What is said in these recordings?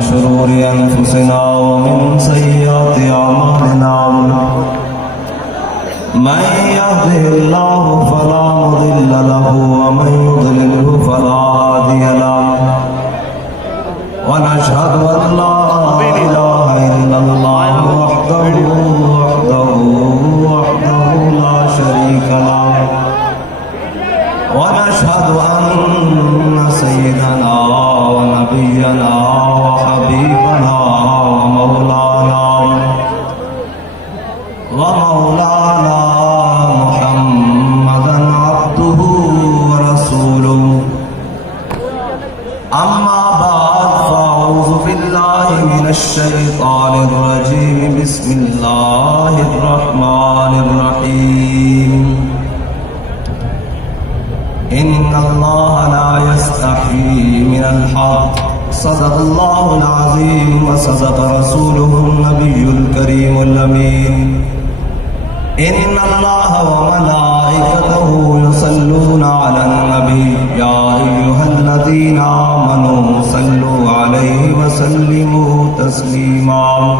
شرور أنفسنا ومن سيئات أعمالنا من يهده الله فلا مضل له ومن يضلله فلا هادي له ونشهد أن لا إله إلا الله وحده لا شريك له ونشهد أن سيدنا ونبينا وحبيبنا ومولانا محمدا عبده ورسوله أما بعد فأعوذ بالله من الشيطان الرجيم بسم الله الرحمن الرحيم إن الله لا يستحيي من الحق صدق الله العظيم وصدق رسوله النبي الكريم الأمين إن الله وملائكته يصلون على النبي يا أيها الذين آمنوا صلوا عليه وسلموا تسليما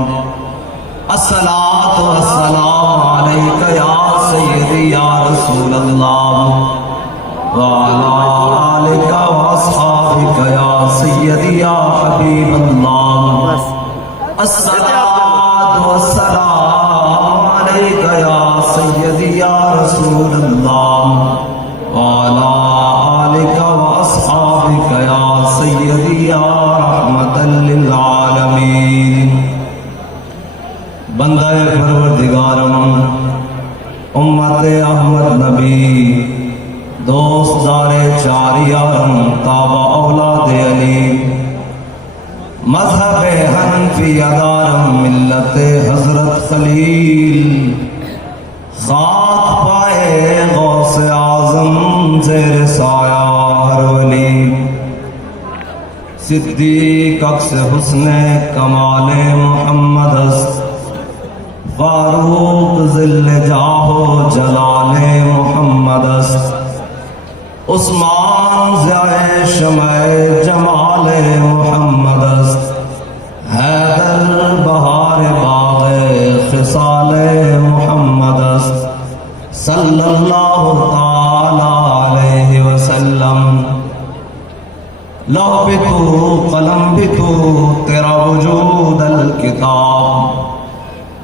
الصلاة والسلام عليك يا سيدي يا رسول الله وعلى آلك وأصحابك يا سيدي يا حبيب الله الصلاة والسلام عليك يا سيدي يا رسول الله وعلى آلك وأصحابك يا سيدي يا رحمة للعالمين بندہ پروردگارم امت احمد نبی دوست دار چار یارم تابع اولاد علی مذہب حنفی ادارم ملت حضرت خلیل خاک پائے غوث اعظم زیر سایہ ہر ولی صدیق اکس حسن کمال محمد است فاروق ذل جاہ و جلال محمد است عثمان ضیاء شمع جمال محمد است حیدر بہار باغ خصال محمد است صلی اللہ تعالی علیہ وسلم لوح بھی تو قلم بھی تو تیرا وجود الکتاب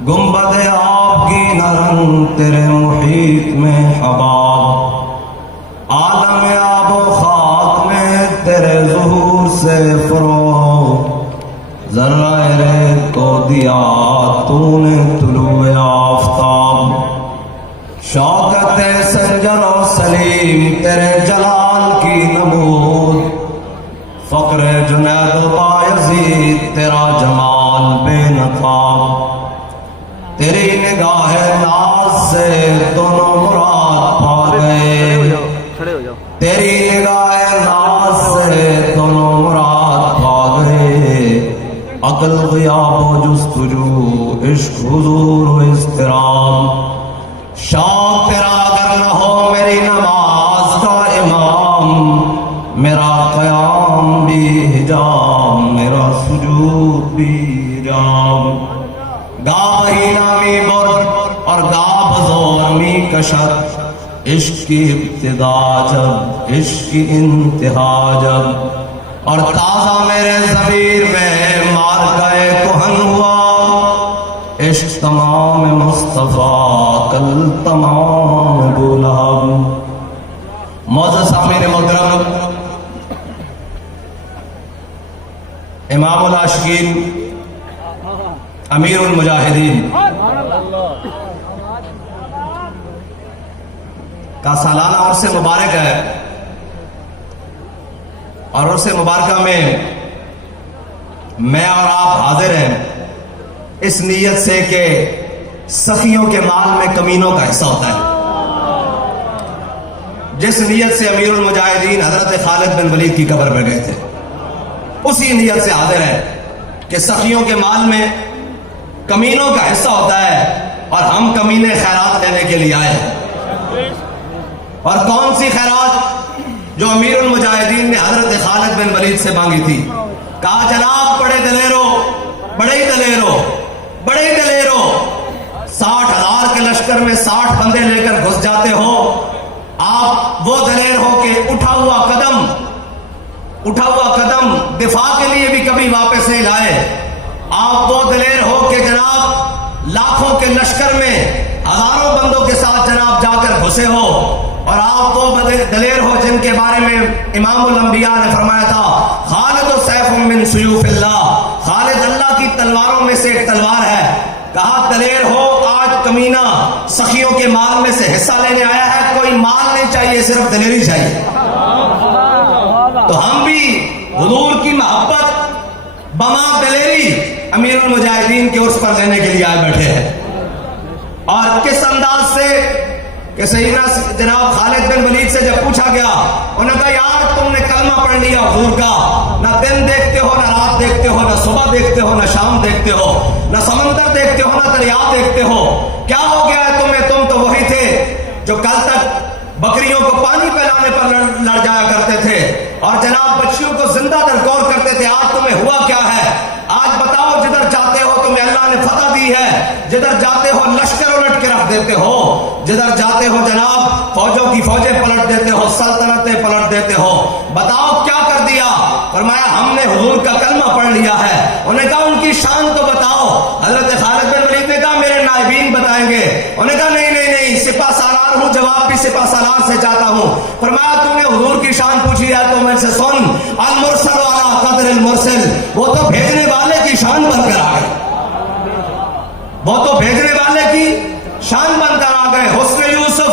گنبد آپ کی نرنگ تیرے محیط میں حباب عالم آب و خاک میں تیرے ظہور سے فروغ ذرہ ریت کو دیا تو نے طلوع آفتاب شوکت سنجر و سلیم تیرے جلال کی نمود فقر جنید و بایزید تیرا جمال بے نقاب تیری نگاہ ناز سے دونوں مراد پا گئے تیری نگاہ ناز سے دونوں مراد پا گئے عقل غیاب و جستجو عشق حضور و اضطراب شوق تیرا اگر نہ ہو میری نماز کا امام میرا قیام بھی حجاب میرا سجود بھی حجاب گا بہی نامی برد اور گا بزور می کشت عشق کی ابتدا جب عشق کی انتہا جب اور تازہ میرے ضمیر میں مارکہ کہن ہوا عشق تمام مصطفیٰ کل تمام بولہب معزز سامعین محترم امام العاشقین امیر المجاہدین کا سالانہ عرص مبارک ہے اور عرص مبارکہ میں میں اور آپ حاضر ہیں اس نیت سے کہ سخیوں کے مال میں کمینوں کا حصہ ہوتا ہے جس نیت سے امیر المجاہدین حضرت خالد بن ولید کی قبر پر گئے تھے اسی نیت سے حاضر ہے کہ سخیوں کے مال میں کمینوں کا حصہ ہوتا ہے اور ہم کمینے خیرات لینے کے لیے آئے ہیں اور کون سی خیرات جو امیر المجاہدین نے حضرت خالد بن ولید سے مانگی تھی کہا جناب بڑے دلیرو، بڑے ہی دلیرو، بڑے ہی دلیرو، 60,000 کے لشکر میں 60 بندے لے کر گھس جاتے ہو، آپ وہ دلیر ہو کہ اٹھا ہوا قدم دفاع کے لیے بھی کبھی واپس نہیں لائے، آپ وہ دلیر ہو کہ جناب لاکھوں کے لشکر میں ہزاروں بندوں کے ساتھ جناب جا کر گھسے ہو، اور آپ وہ دلیر ہو جن کے بارے میں امام الانبیاء نے فرمایا تھا خالد سیف من سیوف اللہ، خالد اللہ کی تلواروں میں سے ایک تلوار ہے۔ کہا دلیر ہو، آج کمینہ سخیوں کے مال میں سے حصہ لینے آیا ہے، کوئی مال نہیں چاہیے، صرف دلیری چاہیے۔ تو ہم بھی حضور کی محبت بما دلیری امیر المجاہدین کے عرص پر لینے کے لیے آئے بیٹھے ہیں، اور کس انداز سے کہ سیدنا جناب خالد بن ولید سے جب پوچھا گیا، انہوں نے کہا یار تم نے کلمہ پڑھ لیا حضور کا، نہ دن دیکھتے ہو، نہ رات دیکھتے ہو، نہ صبح دیکھتے ہو، نہ شام دیکھتے ہو، نہ سمندر دیکھتے ہو، نہ دریا دیکھتے ہو، کیا ہو گیا ہے تمہیں؟ تم تو وہی تھے جو کل تک بکریوں کو پانی پلانے پر لڑ جایا کرتے تھے اور جناب بچیوں کو زندہ درگور کرتے تھے، آج تمہیں ہوا کیا ہے؟ آج بتاؤ، جدھر جاتے ہو تمہیں اللہ نے فتح دی ہے، جدھر جاتے ہو لشکر الٹ کے رکھ دیتے ہو، جدھر جاتے ہو جناب فوجوں کی فوجیں پلٹ دیتے ہو، سلطنتیں پلٹ دیتے ہو، بتاؤ کیا کر دیا؟ فرمایا ہم نے حضور کا کلمہ پڑھ لیا ہے۔ انہوں نے کہا ان کی شان تو بتاؤ۔ حضرت خالد بن ولید نے کہا میرے نائبین بتائیں گے۔ انہوں نے کہا نہیں، سپہ سالار ہوں، جواب بھی سپہ سالار سے چاہتا ہوں۔ فرمایا تم نے حضور کی شان پوچھی ہے تو میں سے سن، المرسل علی قدر المرسل، وہ تو بھیجنے والے کی شان بن کر آ گئے، وہ تو بھیجنے والے کی شان بن کر آ گئے۔ حسن یوسف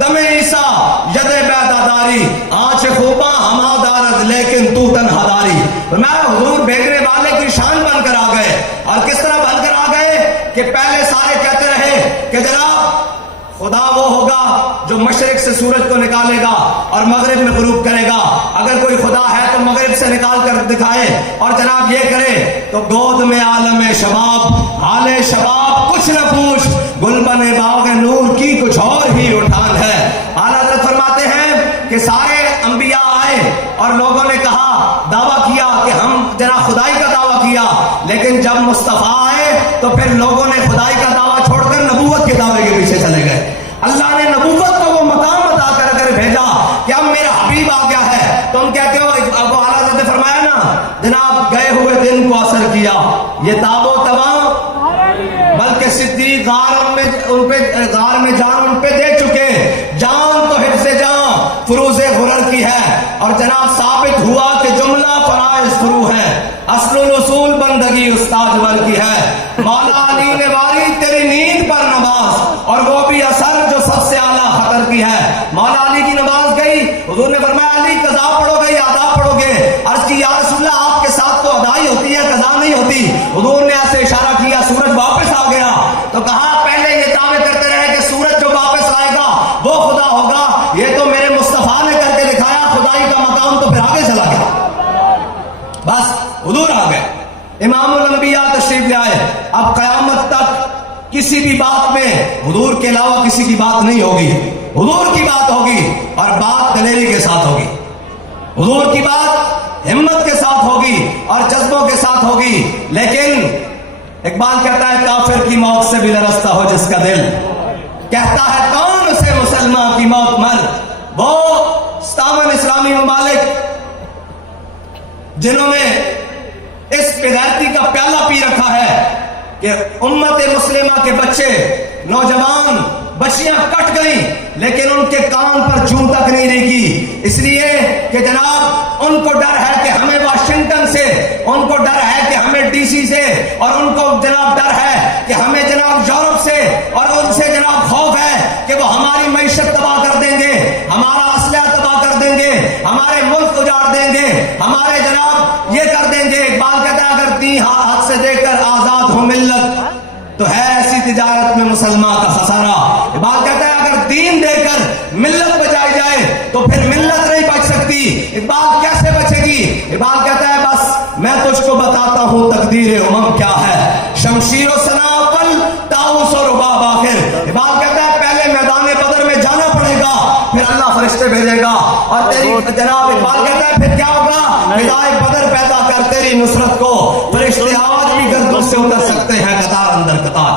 دم عیسیٰ ید بیداداری، آنچ خوباں ہما دارد لیکن تو تنہا داری۔ میں حضور بھیجنے والے کی شان بن کر آ گئے، اور کس طرح بن کر آ گئے کہ پہلے سارے کہتے رہے کہ جناب خدا وہ ہوگا جو مشرق سے سورج کو نکالے گا اور مغرب میں غروب کرے گا، اگر کوئی خدا ہے تو مغرب سے نکال کر دکھائے، اور جناب یہ کرے تو گود میں عالم شباب، حال شباب کچھ نہ پوچھ، گلبن باغ نور کی کچھ اور ہی اٹھان ہے۔ اعلیٰ حضرت فرماتے ہیں کہ سارے انبیاء آئے اور لوگوں نے کہا، دعویٰ کیا کہ ہم جناب خدائی کا دعویٰ کیا، لیکن جب مصطفیٰ آئے تو پھر لوگوں نے خدائی کا دعویٰ چھوڑ کر نبوت کے دعوے کے پیچھے چلے گئے۔ اللہ نے نبوت کو وہ مقام عطا کر بھیجا کہ اب میرا حبیب آ گیا ہے، تم کہتے ہو اب اعلیٰ حضرت نے فرمایا نا جناب گئے ہوئے دن کو اثر کیا، یہ تاب و تمام، بلکہ صدیق غار میں جان ان پہ دے چکے، جان تو حفظ جان فروز غرر کی ہے، اور جناب ثابت ہوا کہ جملہ فرائض فرو ہے، اصل الاصول بندگی استاد ول کی ہے۔ مولا علی نے واری تیری نیند پر نماز، اور وہ بھی اثر جو سب سے اعلیٰ خطر کی ہے۔ مولا علی کی نماز گئی، حضور نے فرمایا علی قضا پڑھو گے یا ادا پڑھو گے؟ عرض کی یا رسول اللہ آپ کے ساتھ تو ادائی ہوتی ہے، قضا نہیں ہوتی۔ حضور نے ایسے اشارہ کیا، سورج واپس آ گیا، تو کہا پہلے یہ دعوے کرتے رہے کہ سورج جو واپس آئے گا وہ خدا ہوگا، یہ تو میرے مصطفیٰ نے کر کے دکھایا، خدائی کا مقام تو پھر آگے چلا گیا، بس حضور آ گئے، امام الانبیاء تشریف لے آئے۔ اب قیامت تک کسی بھی بات میں حضور کے علاوہ کسی کی بات نہیں ہوگی، حضور کی بات ہوگی، اور بات دلیری کے ساتھ ہوگی، حضور کی بات ہمت کے ساتھ ہوگی اور جذبوں کے ساتھ ہوگی۔ لیکن اقبال کہتا ہے کافر کی موت سے بھی لرزتا ہو جس کا دل، کہتا ہے کون اسے مسلمان کی موت مر۔ وہ 57 اسلامی ممالک جنہوں نے اس بغیرتی کا پیالہ پی رکھا ہے کہ امت مسلمہ کے بچے، نوجوان، بچیاں کٹ گئیں لیکن ان کے کان پر چون تک نہیں رہی، اس لیے کہ جناب ان کو ڈر ہے کہ ہمیں واشنگٹن سے، ان کو ڈر ہے کہ ہمیں ڈی سی سے، اور ان کو جناب ڈر ہے کہ ہمیں جناب یورپ سے، اور ان سے جناب خوف ہے کہ وہ ہماری معیشت تباہ کر دیں گے، ہمارا اسلحہ تباہ کر دیں گے، ہمارے ملک اجاڑ دیں گے، ہمارے جناب یہ کر دیں گے۔ اقبال کہتا ہے اگر دین ہاتھ سے دے کر آزاد ہو ملت تو ہے ایسی تجارت میں مسلمان کا خسارہ۔ اقبال کہتا ہے اگر دین دے کر ملت بچائی جائے تو پھر ملت نہیں بچ سکتی۔ اقبال کیسے بچے گی؟ اقبال کہتا ہے بس میں تجھ کو بتاتا ہوں تقدیر امم کیا ہے، شمشیر و سنا اول طاؤس و رباب آخر۔ اقبال کہتا ہے پہلے میدان بدر میں جانا پڑے گا، پھر اللہ فرشتے بھیجے گا اور تیری جناب اقبال کہتا ہے پھر کیا ہوگا؟ فضائے بدر پیدا کر تیری نصرت کو، فرشتے آج بھی گردوں سے اتر سکتے ہیں قطار اندر قطار۔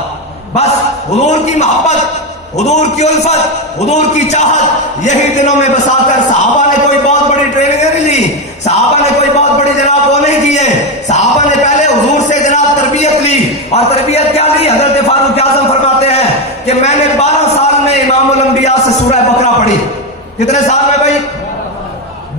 بس حضور کی محبت، حضور کی الفت، حضور کی چاہت یہی دنوں میں بسا کر صحابہ نے کوئی بہت بڑی ٹریننگ نہیں لی، صحابہ نے کوئی بہت بڑی جناب وہ نہیں کیے، صحابہ نے پہلے حضور سے جناب تربیت لی، اور تربیت کیا لی؟ حضرت فاروق اعظم فرماتے ہیں کہ میں نے 12 سال میں امام الانبیاء سے سورہ بقرہ پڑھی۔ کتنے سال میں بھائی؟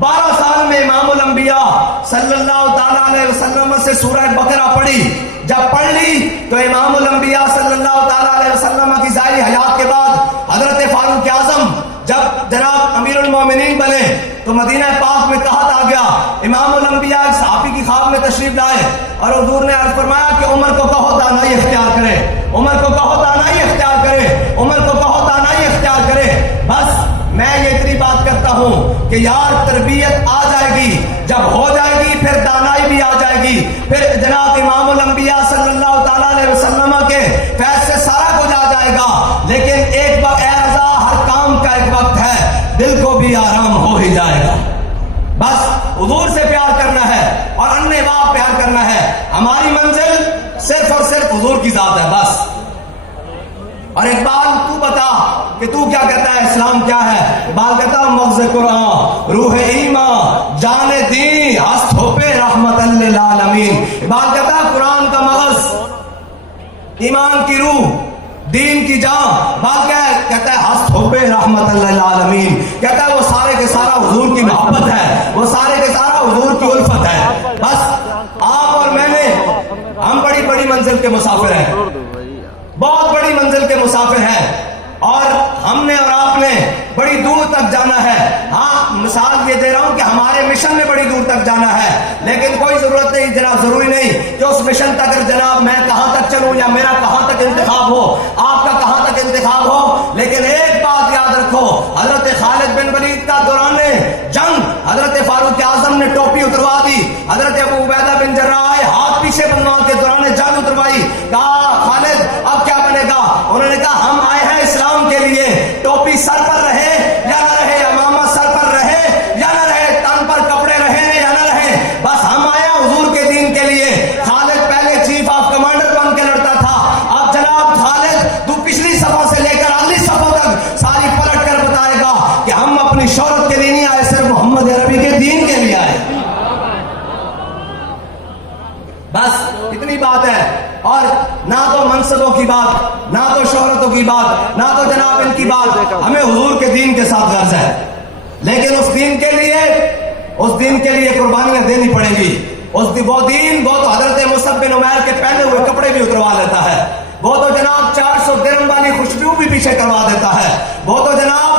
12 سال میں امام الانبیاء صلی اللہ تعالیٰ علیہ وسلم سے سورہ بقرہ پڑھی۔ جب پڑھ لی تو امام الانبیاء صلی اللہ تعالیٰ علیہ وسلم کی ظاہری حیات کے بعد حضرت فاروق اعظم جب جناب امیر المومنین بنے تو مدینہ پاک میں کہت آ گیا، امام الانبیاء ایک صحابی کی خواب میں تشریف لائے اور حضور نے عرض فرمایا کہ عمر کو کہو دانائی اختیار کرے، عمر کو کہو دانائی اختیار کرے، عمر کو کہو دانائی اختیار کرے۔ بس میں یہ اتنی بات کرتا ہوں کہ یار تربیت آ جائے گی، جب ہو جائے گی پھر دانائی بھی آ جائے گی، پھر جناب امام الانبیاء صلی اللہ تعالیٰ علیہ وسلم کے فیض سے سارا کچھ آ جائے گا۔ لیکن ایک وقت، اے رضا ہر کام کا ایک وقت ہے، دل کو بھی آرام ہو ہی جائے گا۔ بس حضور سے پیار کرنا ہے اور انے واہ پیار کرنا ہے، ہماری منزل صرف اور صرف حضور کی ذات ہے بس۔ اور اقبال تو بتا کہ تو کیا کہتا ہے، اسلام کیا ہے؟ اقبال کہتا ہے مغز قرآن روح ایمان جان دین ہست ہو پہ رحمت للعالمین۔ اقبال کہتا ہے قرآن کا مغز، ایمان کی روح، دین کی جان، بات کیا ہے؟ کہتا ہے ہست ہو پہ رحمت للعالمین، کہتا ہے وہ سارے کے سارا حضور کی محبت ہے، وہ سارے کے سارا حضور کی الفت ہے۔ بس آپ اور میں نے، ہم بڑی بڑی منزل کے مسافر ہیں، بہت بڑی منزل کے مسافر ہیں، اور ہم نے اور آپ نے بڑی دور تک جانا ہے۔ ہاں مثال یہ دے رہا ہوں کہ ہمارے مشن میں بڑی دور تک جانا ہے، لیکن کوئی ضرورت نہیں جناب، ضروری نہیں کہ اس مشن تک جناب میں کہاں تک چلوں یا میرا کہاں تک انتخاب ہو، آپ کا کہاں تک انتخاب ہو، لیکن ایک بات یاد رکھو، حضرت خالد بن ولید کا دوران جنگ حضرت فاروق اعظم نے ٹوپی اتروا دی، حضرت ابو عبیدہ بن جراح آئے ہاتھ پیچھے بنوا کے دوران جنگ اتروائی، کہا خالد اب کیا بنے گا؟ انہوں نے کہا ہم آئے ہیں اسلام کے لیے، ٹوپی سر پر رہے یا نہ رہے، امامہ سر پر رہے یا نہ رہے، تن پر کپڑے رہے یا نہ رہے، بس ہم آئے ہیں حضور کے دین کے لیے۔ خالد پہلے چیف آف کمانڈر بن کے لڑتا تھا، اب جناب خالد تو پچھلی صفحہ سے لے کر اگلی صفحہ تک ساری پلٹ کر بتائے گا کہ ہم اپنی شہرت کے لیے نہیں آئے، صرف محمد عربی کے دین کے لیے آئے۔ بس اتنی بات ہے، اور نہ تو منصبوں کی بات، نہ تو شہرتوں کی بات، نہ تو جناب ان کی بات، ہمیں حضور کے دین کے ساتھ غرض ہے، لیکن اس دین کے لیے قربانیاں دینی پڑیں گی۔ وہ دین وہ تو حضرت مصعب بن عمیر کے پہنے ہوئے کپڑے بھی اتروا لیتا ہے، وہ تو جناب 400 درہم والی خوشبو بھی پیچھے کروا دیتا ہے، وہ تو جناب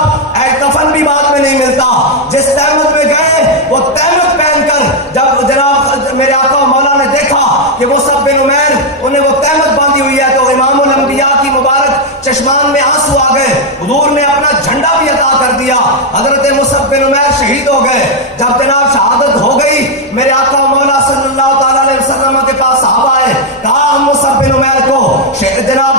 کفن بھی بعد میں نہیں ملتا۔ جس تہمت میں گئے وہ تہمت پہن کر جب جناب میرے آقا و مولا نے دیکھا کہ مصعب بن عمیر انہیں وہ تہمت باندھی ہوئی ہے تو امام الانبیاء کی مبارک چشمان میں آنسو آ گئے، حضور نے اپنا جھنڈا بھی عطا کر دیا، حضرت مصعب بن عمیر شہید ہو گئے۔ جب جناب شہادت ہو گئی، میرے آقا و مولا صلی اللہ تعالیٰ علیہ وسلم کے پاس صحابہ آئے، کہا ہم مصعب بن عمیر کو جناب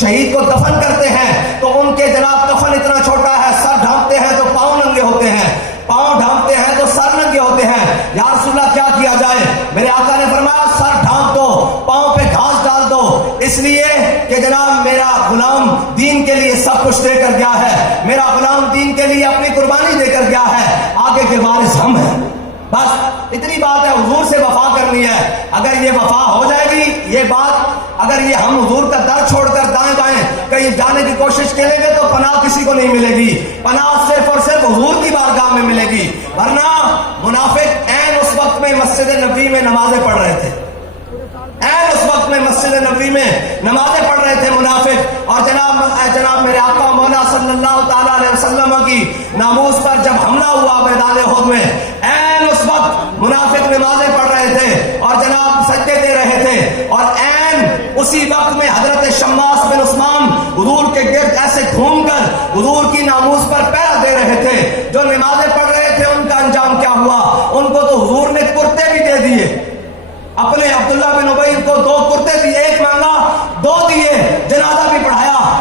شہید کو دفن کرتے ہیں تو ان کے جناب کفن اتنا چھوٹا ہے، سر ڈھانپتے ہیں تو پاؤں ننگے ہوتے ہیں، پاؤں ڈھانپتے ہیں تو سر ننگے ہوتے ہیں، یا رسول اللہ کیا کیا جائے؟ میرے آقا نے فرمایا سر ڈھانپ دو، پاؤں پہ گھاس ڈال دو، اس لیے کہ جناب میرا غلام دین کے لیے سب کچھ دے کر گیا ہے، میرا غلام دین کے لیے اپنی قربانی دے کر گیا ہے، آگے کے وارث ہم ہیں۔ بس اتنی بات ہے، حضور سے وفا کرنی ہے۔ اگر یہ وفا ہو جائے گی، یہ بات اگر یہ ہم حضور کا در چھوڑ کر دائیں بائیں کہیں جانے کی کوشش کریں گے تو پناہ کسی کو نہیں ملے گی، پناہ صرف اور صرف حضور کی بارگاہ میں ملے گی۔ ورنہ منافق عین اس وقت میں مسجد نبوی میں نمازیں پڑھ رہے تھے، عین اس وقت میں مسجد نبوی میں نمازیں پڑھ رہے تھے منافق، اور جناب میرے آقا مولا صلی اللہ تعالیٰ علیہ وسلم کی ناموس پر جب حملہ ہوا میدان احد میں، عین اس وقت منافق نمازیں پڑھ رہے تھے اور جناب سجدے دے رہے تھے، اور عین اسی وقت میں حضرت شماس بن عثمان حضور کے گرد ایسے گھوم کر حضور کی ناموس پر پہرا دے رہے تھے۔ جو نمازیں پڑھ رہے تھے ان کا انجام کیا ہوا؟ ان کو تو حضور نے کرتے بھی دے دیے، اپنے عبداللہ بن ابی کو 2 کرتے دیے، ایک مانگا 2 دیے، جنازہ بھی پڑھایا،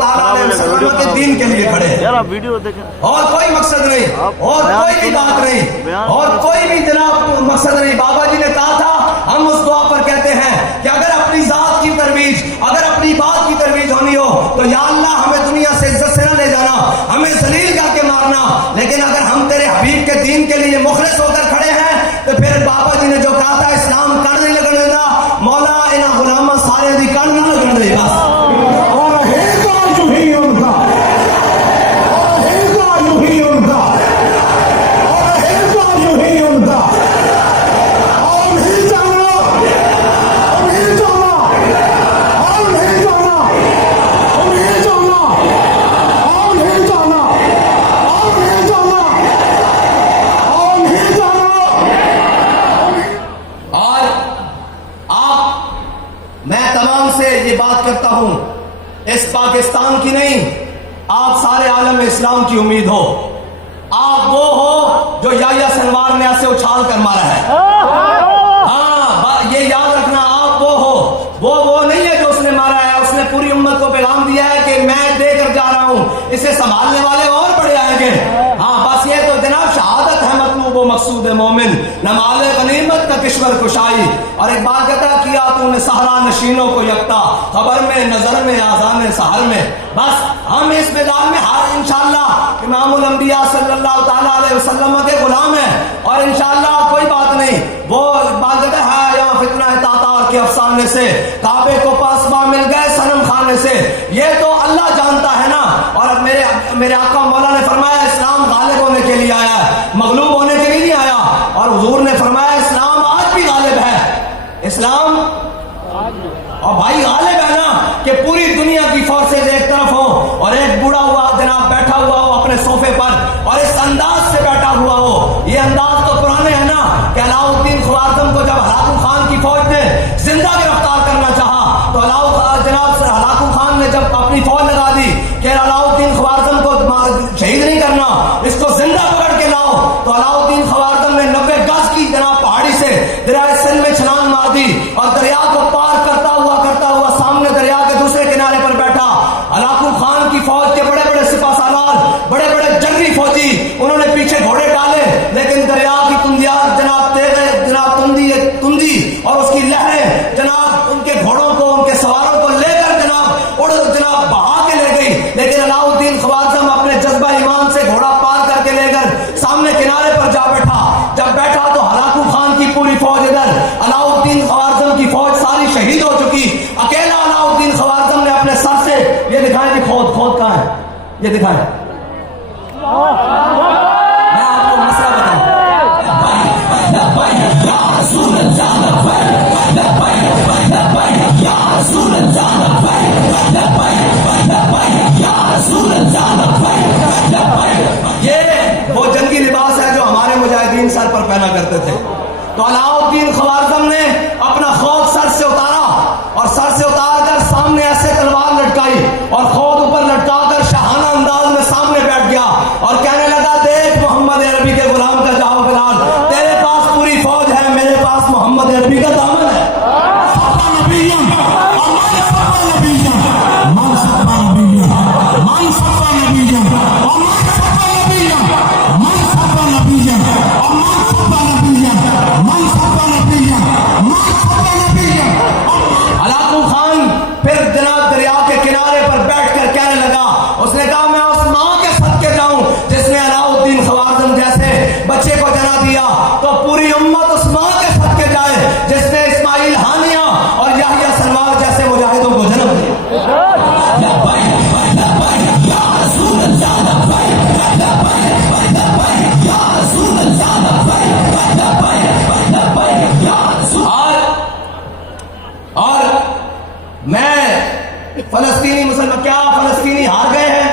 تعالیٰ علیہ وسلم کے دین کے لیے کھڑے ہیں، اور کوئی مقصد نہیں، اور کوئی بھی بات نہیں، اور کوئی بھی جناب مقصد نہیں۔ بابا جی نے کہا تھا، ہم اس دعا پر کہتے ہیں کہ اگر اپنی ذات کی ترویج، اگر اپنی بات کی ترویج ہونی ہو تو یا اللہ ہمیں دنیا سے عزت سے نہ لے جانا، ہمیں ذلیل کر کے مارنا، لیکن اگر ہم تیرے حبیب کے دین کے لیے مخلص ہو کر کھڑے ہیں تو پھر بابا جی نے جو کہا تھا اسلام کڑ نہیں لگن دینا، مولا انہاں غلاماں سارے دی کڑ نہ لگن دے بس۔ اور ہے جو ہی ان کا، اور ہے جو ہی ان کا، اور ہے جو ہی ان کا، اور نہیں جانا، اور نہیں جانا، اور نہیں جانا، اور نہیں جانا، اور نہیں جانا، اور نہیں جانا، اور نہیں جانا۔ اور آپ، میں تمام سے یہ بات کرتا ہوں، اس پاکستان کی نہیں، آپ سارے عالم اسلام کی امید ہو۔ آپ وہ ہو جو یحییٰ سنوار نے ایسے اچھال کر مارا ہے، ہاں یہ یاد رکھنا، آپ وہ ہو، وہ نہیں ہے جو اس نے مارا ہے۔ اس نے پوری امت کو پیغام دیا ہے کہ میں دے کر جا رہا ہوں، اسے سنبھالنے والے اور بڑے آئیں گے۔ ہاں بس یہ تو جناب شہادت ہے مطلوب و مقصود مومن، نہ مال غنیمت نہ کشور کشائی۔ اور ایک بات کہتا کیا تو نے صحرا نشینوں کو یکتا، خبر میں نظر میں آذان سحر میں۔ بس ہم اس میدان میں ہر انشاءاللہ امام الانبیاء صلی اللہ تعالیٰ علیہ وسلم کے غلام ہیں، اور انشاءاللہ کوئی بات نہیں، وہ بات کہتا ہے یا فتنہ تاتار کے افسانے سے کعبے کو پاسباں مل گئے صنم خانے سے، یہ تو اللہ جانتا ہے نا۔ اور میرے آقا مولا نے فرمایا اسلام غالب ہونے کے لیے آیا ہے، مغلوب ہونے کے لیے نہیں آیا۔ اور حضور نے فرمایا اسلام آج بھی غالب ہے، اسلام اور بھائی غالب ہے نا، کہ پوری دنیا کی فورسز ایک طرف ہوں اور ایک بوڑھا ہوا جناب بیٹھا ہوا ہو اپنے صوفے پر اور اس انداز سے بیٹھا ہوا ہو۔ یہ انداز تو پرانے ہیں نا کہ علاء الدین خوارزم کو جب ہلاکو خان کی فوج نے زندہ گرفتار کرنا چاہا تو جناب ہلاکو خان نے جب اپنی فوج لگا دی کہ علاء الدین خوارزم کو شہید نہیں کرنا، اس کو زندہ پکڑ کے لاؤ، تو علاء الدین خوارزم نے 90 گز کی جناب پہاڑی سے دریائے سندھ میں چھلانگ مار دی اور دریا کو پار کرتا ہوا سامنے دریا کے دوسرے کنارے پر بیٹھا۔ ہلاکو خان کی فوج کے بڑے بڑے سپہ سالار، بڑے بڑے جنگی فوجی، انہوں نے پیچھے گھوڑے ڈالے، لیکن دریا کی تندیات جناب تندی اور اس کی لہریں جناب ان کے گھوڑوں کو، ان کے سواروں کو لے کر جناب بہا کے لے گئی، لیکن علاء الدین خوارزم اپنے جذبہ ایمان سے گھوڑا پار کر کے لے کر سامنے کنارے پر جا بیٹھا۔ جب بیٹھا تو ہلاکو خان کی پوری فوج ادھر، علاء الدین خوارزم کی فوج ساری شہید ہو چکی، اکیلا علاء الدین خوارزم نے اپنے سر سے یہ دکھائیں کہ کھود کہاں ہے، یہ دکھائیں۔ میں آپ کو مسئلہ بتاؤں، یہ وہ جنگی لباس ہے جو ہمارے مجاہدین سر پر پہنا کرتے تھے۔ تو علاء الدین خوارزم نے اپنا خود سر سے اتارا اور سر سے اتار کر سامنے ایسے تلوار لٹکائی اور خود اوپر لٹکا کر شاہانہ انداز میں سامنے بیٹھ گیا اور کہنے لگا دیکھ محمد عربی کے غلام کا جاؤ بلال، تیرے پاس پوری فوج ہے، میرے پاس محمد عربی کا دامن ہے۔ ہلاکو خان پھر جناب دریا کے کنارے پر بیٹھ کر کہنے لگا، اس نے کہا میں اس ماں کے صدقے جاؤں جس نے علاء الدین خوارزم جیسے بچے کو جنم دیا، تو پوری امت اس ماں کے صدقے جائے جس نے اسماعیل ہانیہ اور یحییٰ سنوار جیسے مجاہدوں کو جنم دیا۔ اور میں فلسطینی مسلمان، کیا فلسطینی ہار گئے ہیں؟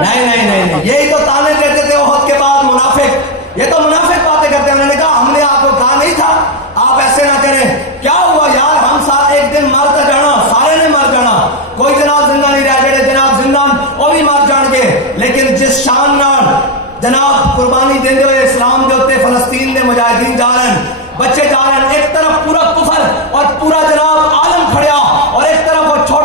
نہیں، یہی تو تانے دیتے تھے احد کے بعد منافق، یہ تو منافق باتیں کرتے ہیں۔ انہوں نے کہا ہم نے آپ کو کہا نہیں تھا آپ ایسے نہ کریں، کیا ہوا یار، ہم ایک دن مرتا جانا، سارے نے مر جانا، کوئی جناب زندہ نہیں رہ جڑے جناب زندہ وہ بھی مر جان گے، لیکن جس شان نال جناب قربانی دیندے ہوئے اسلام دے ہوتے فلسطین دے مجاہدین جا رہے ہیں، بچے جا رہے ہیں، ایک طرف پورا کفر اور پورا جناب عالم کھڑیا اور ایک طرف وہ چھوٹا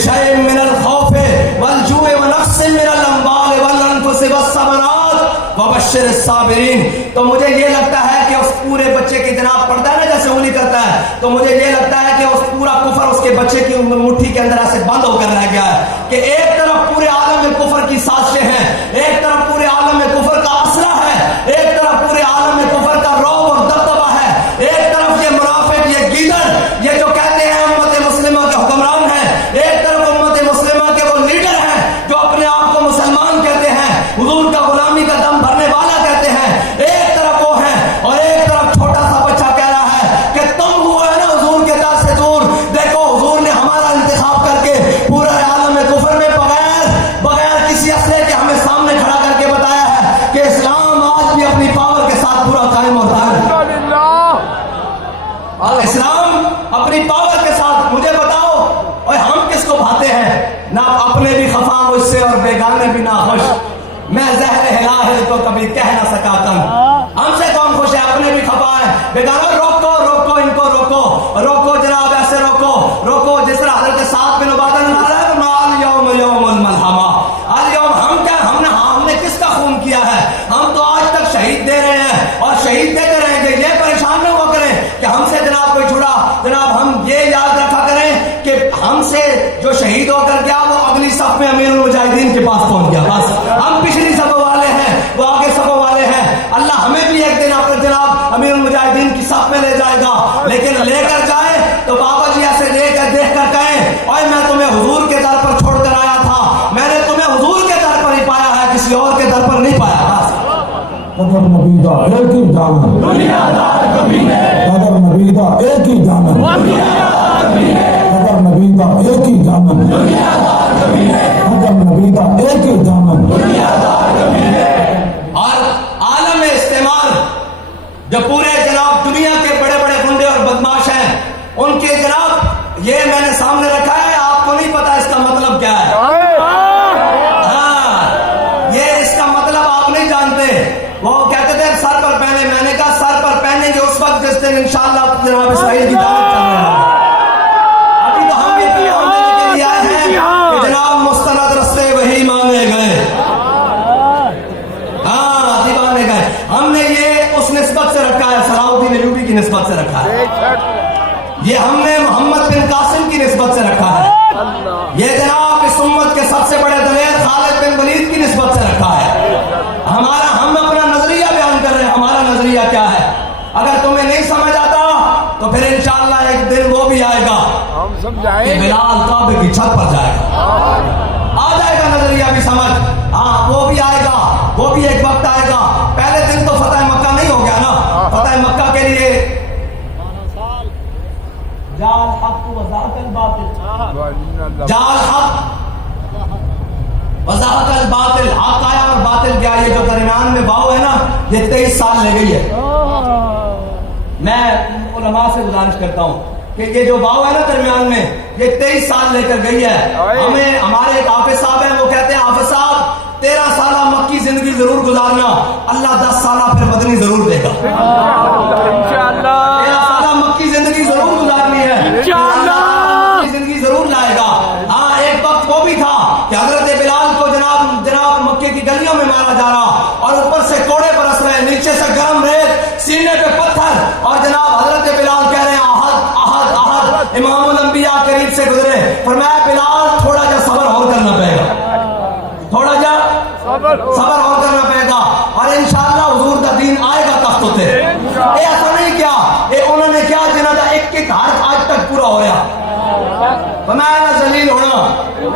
بشیء من الخوف والجوع ونقص من الاموال والانفس والثمرات وبشر الصابرین. تو مجھے یہ لگتا ہے کہ اس پورے بچے کی جناب پڑھتا ہے نا جیسے انگلی کرتا ہے, تو مجھے یہ لگتا ہے کہ اس پورا کفر اس کے بچے کی مٹھی کے اندر ایسے بند ہو کر رہ گیا ہے کہ ایک طرف پورے عالم میں کفر کی سازشیں ہیں, ایک طرف پورے عالم میں کفر کا اسرہ ہے, ایک طرف پورے عالم میں کفر کا رعب اور دبدبہ ہے, ایک طرف یہ منافق, یہ گیدڑ, یہ جو کہتے ہیں امت مسلمہ کے حکمران ہیں, ایک طرف امت مسلمہ کے وہ لیڈر ہیں جو اپنے آپ کو مسلمان کہتے ہیں, حضور کا غلامی کا دم بھرنے والا کہتے ہیں, ایک طرف وہ ہیں اور ایک طرف چھوٹا سا بچہ کہہ رہا ہے کہ تم ہوا ہے نا حضور کے در سے دور. دیکھو حضور نے ہمارا انتخاب کر کے پورا عالم کفر میں بغیر کسی اسلحے کے ہمیں سامنے کھڑا کر کے بتایا ہے کہ اسلام آج بھی اپنی پاور کے ساتھ پورا قائم ہوتا ہے. اسلام اپنی پاور کے ساتھ. مجھے بتاؤ اور ہم کس کو بھاتے ہیں؟ نہ اپنے بھی خفا مجھ سے اور بیگانے بھی نہ خوش. میں زہر ہلا ہے تو کبھی کہہ نہ سکا تم. ہم سے کون خوش ہے؟ اپنے بھی خفا ہے. بیگانہ روکو روکو ان کو روکو روکو جناب, ایسے روکو روکو جس طرح حضرت سعد بن عبادہ نے مارا ہے مال یوم یوم الملحمہ. اليوم ہم نے کس کا خون کیا ہے؟ ہم تو آج تک شہید دے رہے ہیں اور شہید دیتے رہیں گے. یہ پریشان نہ ہوا کریں کہ ہم سے جناب کوئی چھڑا. جناب ہم یہ یاد رکھا کریں کہ ہم سے جو شہید ہو کر گیا وہ اگلی صف میں امیر المجاہدین کے پاس پہنچ گیا. بس ہم پچھلی صف والے ہیں, وہ آگے صف والے ہیں. اللہ ہمیں بھی ایک دن جناب امیر المجاہدین کی صف میں لے جائے گا, لیکن لے کر جائے تو بابا جی ایسے لے کر دیکھ کر کہیں اور میں تمہیں حضور کے در پر چھوڑ کر آیا تھا, میں نے تمہیں حضور کے در پر ہی پایا ہے, کسی اور کے در پر نہیں پایا. بس قدر نبی دا ایک ہی دامن, قدر نبی دا ایک ہی دامن, قدر نبی دا ایک ہی دامن, قدر نبی دا ایک ہی دامن. اور عالم استعمار جو پورے جناب دنیا کے بڑے بڑے گنڈے اور بدماش ہیں, ان کے جناب یہ میں نے سامنے رکھا ہے, آپ کو نہیں پتا اس کا مطلب کیا ہے. ہاں یہ اس کا مطلب آپ نہیں جانتے. وہ کہتے تھے سر پر پہنے, میں نے کہا سر پر پہنیں گے اس وقت جس دن انشاءاللہ جناب اسرائیل کی دعوت چل رہا ہے. ابھی تو ہم بھی پیغام دینے کے لیے آئے ہیں کہ جناب مستند رستے وہی مانے گئے. ہاں دیوانے گئے. ہم نے یہ اس نسبت سے رکھا ہے, صلاح الدین ایوبی کی نسبت سے رکھا ہے. یہ ہم نے محمد بن قاسم کی نسبت سے رکھا ہے. یہ جناب اس امت کے سب سے بڑے دلیر خالد بن ولید کی نسبت سے رکھا ہے. ہم اپنا نظریہ بیان کر رہے ہیں. ہمارا نظریہ کیا ہے؟ اگر تمہیں نہیں سمجھ آتا تو پھر انشاءاللہ ایک دن وہ بھی آئے گا کہ بلال کعبے کی چھت پر جائے گا, آ جائے گا نظریہ بھی سمجھ. ہاں وہ بھی آئے گا, وہ بھی ایک وقت آئے گا. پہلے دن تو فتح مکہ نہیں ہو گیا نا. فتح مکہ کے لیے جال حق وزاق الباطل, جال حق وزاق الباطل, حق آیا اور باطل گیا. یہ جو درمیان میں واو ہے نا, یہ 23 سال لے گئی ہے. میں علماء سے گزارش کرتا ہوں کہ یہ جو واو ہے نا درمیان میں, یہ 23 سال لے کر گئی ہے. ہمیں ہمارے ایک حافظ صاحب ہیں, وہ کہتے ہیں حافظ صاحب 13 سالہ مکی زندگی ضرور گزارنا, اللہ 10 سالہ پھر مدنی ضرور دے گا. 13 سالہ مکی زندگی ضرور گزارنی ہے, مکی زندگی ضرور لائے گا. ہاں ایک وقت وہ بھی تھا کہ حضرت بلال کو جناب مکے کی گلیوں میں مارا جا رہا اور اوپر سے کوڑے برس رہے, نیچے سے گرم ریت, سینے پہ پتھر, اور جناب حضرت بلال کہہ رہے ہیں احد احد احد. امام الانبیاء قریب سے گزرے, فرمایا بلال تھوڑا جا صبر اور کرنا پڑے گا, تھوڑا جا صبر اور کرنا پڑے گا, اور انشاءاللہ حضور کا دین آئے گا تخت تے. اے ایسا نہیں کیا, اے انہوں نے کیا جنہاں دا ایک ایک حرف آج تک پورا ہویا. فرمایا نہ ذلیل ہونا,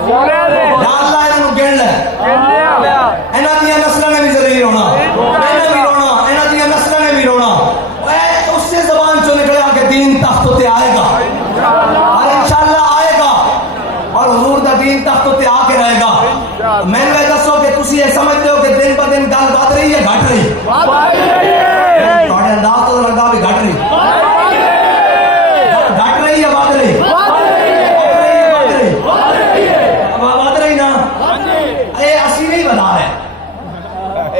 یا اللہ انہوں گڑ لے, انہاں دیا نسلوں نے بھی ذلیل ہونا, انہاں بھی رونا, انہاں دیا نسلوں نے بھی رونا. اس سے زبان چو نکلیا کہ دین تخت تے آئے گا, اور انشاءاللہ آئے گا, اور حضور دا دین تخت تے آ کے رہے گا. میں نے دسو کہ تسی یہ سمجھتے ہو کہ دن پر دن گل بات رہی ہے گھٹ رہی؟ تھوڑے انداز تو لگتا بھی گھٹ رہی, گھٹ رہی ہے بات رہی, بات رہی نا. اے اسی نہیں بتا رہے,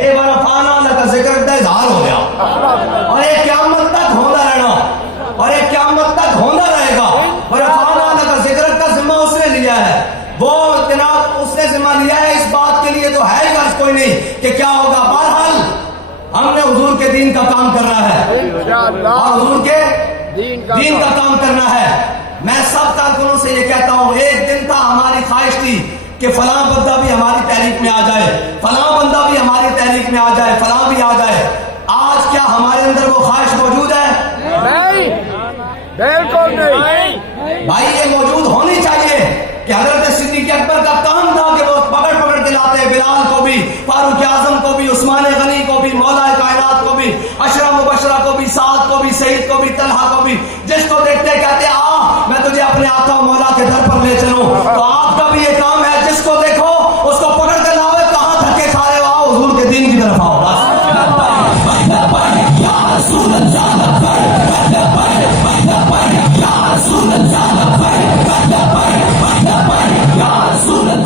اے بارا فانا لگا ذکر کا اظہار ہو گیا, اور اے قیامت تک ہوتا رہنا, اور اے قیامت تک ہوتا رہے گا. بارا فانا لگا ذکر کا ذمہ اس نے لیا ہے. جناب اس نے ذمہ لیا ہے اس بات کے لیے تو ہے ہی غرض کوئی نہیں کہ کیا ہوگا. بہرحال ہم نے حضور کے دین کا کام کرنا ہے اور حضور کے دین کا کام کرنا ہے. میں سب کارکنوں سے یہ کہتا ہوں, ایک دن تھا ہماری خواہش تھی کہ فلاں بندہ بھی ہماری تحریک میں آ جائے, فلاں بندہ بھی ہماری تحریک میں آ جائے, فلاں بھی آ جائے. آج کیا ہمارے اندر وہ خواہش موجود ہے؟ نہیں, بالکل نہیں بھائی یہ موجود ہونی چاہیے کہ حضرت صدیق اکبر کا کام تھا کہ وہ پکڑ پکڑ کے لاتے بلال کو بھی, فاروق اعظم کو بھی, عثمان غنی کو بھی, مولا کائنات کو بھی, عشرہ مبشرہ کو بھی, سعد کو بھی, سعید کو بھی, طلحہ کو بھی, جس کو دیکھتے کہتے میں تجھے اپنے آقا مولا کے در پر لے چلوں. تو آپ کا بھی یہ کام ہے, جس کو دیکھو اس کو پکڑ کے لاؤ, کہاں دھکے کھا رہے ہو, آؤ حضور کے دین کی طرف آؤ.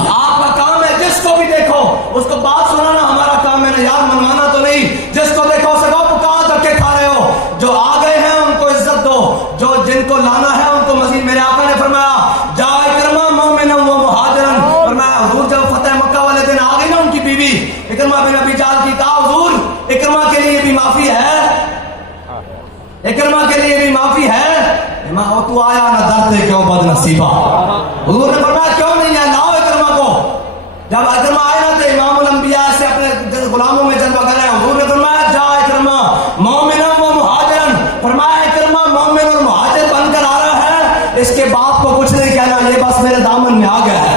آپ کا کام ہے جس کو بھی دیکھو اس کو بات سنانا ہمارا کام ہے نا یار, منوانا تو نہیں. جس کو دیکھو اسے کہو کہاں دھکے کھا رہے ہو, جو آ گئے ہیں ان کو عزت دو, جو جن کو لانا ہے ان کو مزید. میرے آقا نے فرمایا جا اکرمہ مومنا و مہاجرن, فرمایا حضور جب فتح مکہ والے دن آ گئی نا ان کی بیوی اکرمہ بن ابی جہل کی, کہا حضور اکرمہ کے لیے بھی معافی ہے, اکرمہ کے لیے بھی معافی ہے. تو آیا نہ ڈرتے کیوں بد نصیبہ, حضور نے فرمایا کیوں نہیں ہے, لاؤ اکرمہ کو. جب اکرمہ آئے نا تو امام الانبیاء سے اپنے غلاموں میں جلوہ کر رہے ہیں. حضور نے فرمایا جا اکرمہ مومنا و مہاجرن, فرمایا اکرمہ مومن اور مہاجر بن کر آ رہا ہے, اس کے باپ کو کچھ نہیں کہنا, یہ بس میرے دامن میں آ گیا ہے.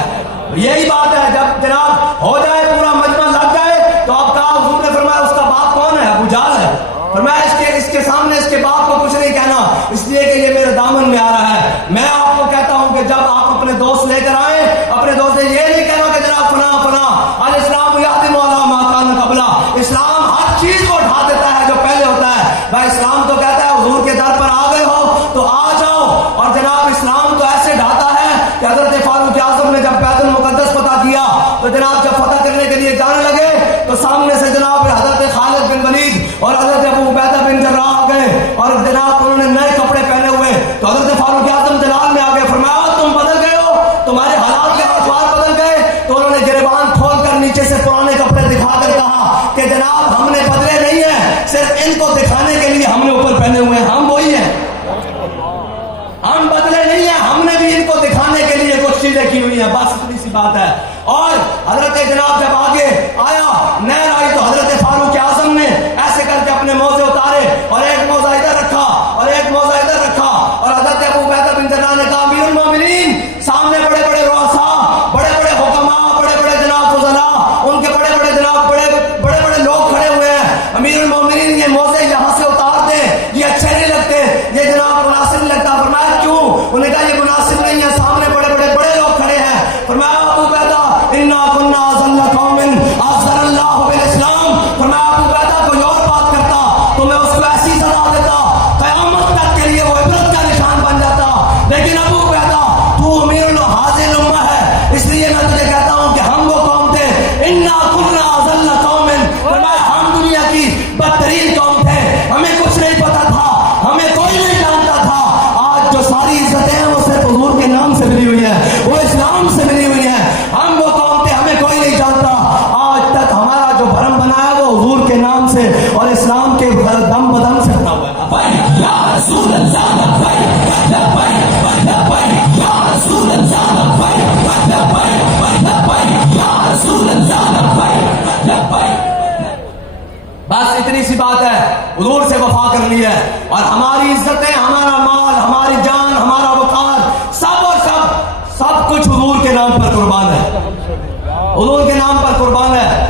یہی بات ہے, جب جناب ہو جائے پورا مجمع لگ جائے تو آپ کہا, حضور نے فرمایا اس کا باپ کون ہے, ابو جہل ہے. فرمایا اس کے سامنے اس کے باپ کو کچھ نہیں کہنا, اس لیے کہ یہ میرے دامن میں آ رہا ہے. میں آپ کو کہتا ہوں کہ جب آپ اپنے دوست لے کر آئیں, اپنے دوست سے یہ نہیں کہنا کہ جناب فلاں فلاں, الاسلام یہدم علی ما کان قبلہ, اسلام ہر چیز کو اٹھا دیتا ہے جو پہلے ہوتا ہے. بھائی اسلام تو کہتا ہے حضور کے در پر آ گئے ہو تو آ جاؤ, اور جناب اسلام تو ایسے ڈھاتا ہے کہ حضرت فاروق اعظم نے جب بیت المقدس فتح کیا تو جناب جب فتح کرنے کے لیے جانے لگے تو سامنے سے جناب حضرت خالد بن ولید اور حضرت ابو عبیدہ بن جراح آ گئے, اور جناب انہوں نے نئے کپڑے پہنے ہوئے, تو حضرت فاروق اعظم جلال میں آ گئے. فرمایا تم بدل گئے ہو, تمہارے حالات کے احوال بدل گئے. تو انہوں نے گریبان کھول کر نیچے سے پرانے کپڑے دکھا کر کہا کہ جناب ہم نے بدلے نہیں ہیں, صرف ان کو دکھانے کے لیے ہم نے اوپر پہنے ہوئے ہیں, ہم وہی ہیں, ہم بدلے نہیں ہیں, ہم نے بھی ان کو دکھانے کے لیے کچھ چیزیں کی ہوئی ہیں, بس اتنی سی بات ہے. اور حضرت جناب جب آگے آیا, نہر آئی, تو حضرت فاروق اعظم نے ایسے کر کے اپنے موزے اتارے اور ایک موزہ ادھر رکھا اور ایک موزہ ادھر رکھا, اور حضرت ابو عبیدہ بن جراح نے کہا امیر المومنین, سامنے بڑے بڑے رؤساء, بڑے بڑے حکماء, بڑے بڑے جناب فضلاء, ان کے بڑے بڑے جناب بڑے بڑے لوگ کھڑے ہوئے ہیں, امیر المومنین یہ موزے یہاں سے اتار دیں, یہ اچھے نہیں لگتے, یہ جناب مناسب نہیں لگتا. فرمایا کیوں؟ انہوں نے کہا یہ مناسب نہیں ہے, سامنے بڑے بڑے بڑے لوگ کھڑے ہیں. فرمایا ابو عبیدہ انا كنا اذل قوم اعزنا اللہ بالاسلام, فرمایا ابو عبیدہ کوئی اور بات کرتا تو میں اس کو ایسی سزا دیتا, قیامت تک کے لیے وہ عبرت کا نشان بن جاتا, لیکن ابو عبیدہ تو امیر الحاضر امہ ہے, اس لیے میں تجھے کہتا ہوں کہ ہم وہ قوم تھے, انا كنا اذل قوم, فرمایا ہم دنیا کی بدترین قوم تھے, ہمیں کچھ نہیں پتا تھا, ہمیں کوئی نہیں جانتا تھا. آج جو ساری عزتیں ہیں وہ صرف حضور کے نام سے ملی ہوئی ہیں, وہ اسلام سے ملی ہوئی ہیں. ہم وہ قوم تھے, ہمیں کوئی نہیں جانتا. آج تک ہمارا جو بھرم بنا ہے وہ حضور کے نام سے اور اسلام کے دم بدم سے بنا ہوا ہے. یا رسول اللہ لبیک لبیک لبیک, یا رسول اللہ لبیک لبیک لبیک, یا رسول اللہ لبیک لبیک. بس اتنی سی بات ہے, حضور سے وفا کرنی ہے, اور ہماری عزتیں, ہمارا مال, ہماری جان, ہمارا وقار, سب اور سب کچھ حضور کے نام پر قربان ہے, حضور کے نام پر قربان ہے.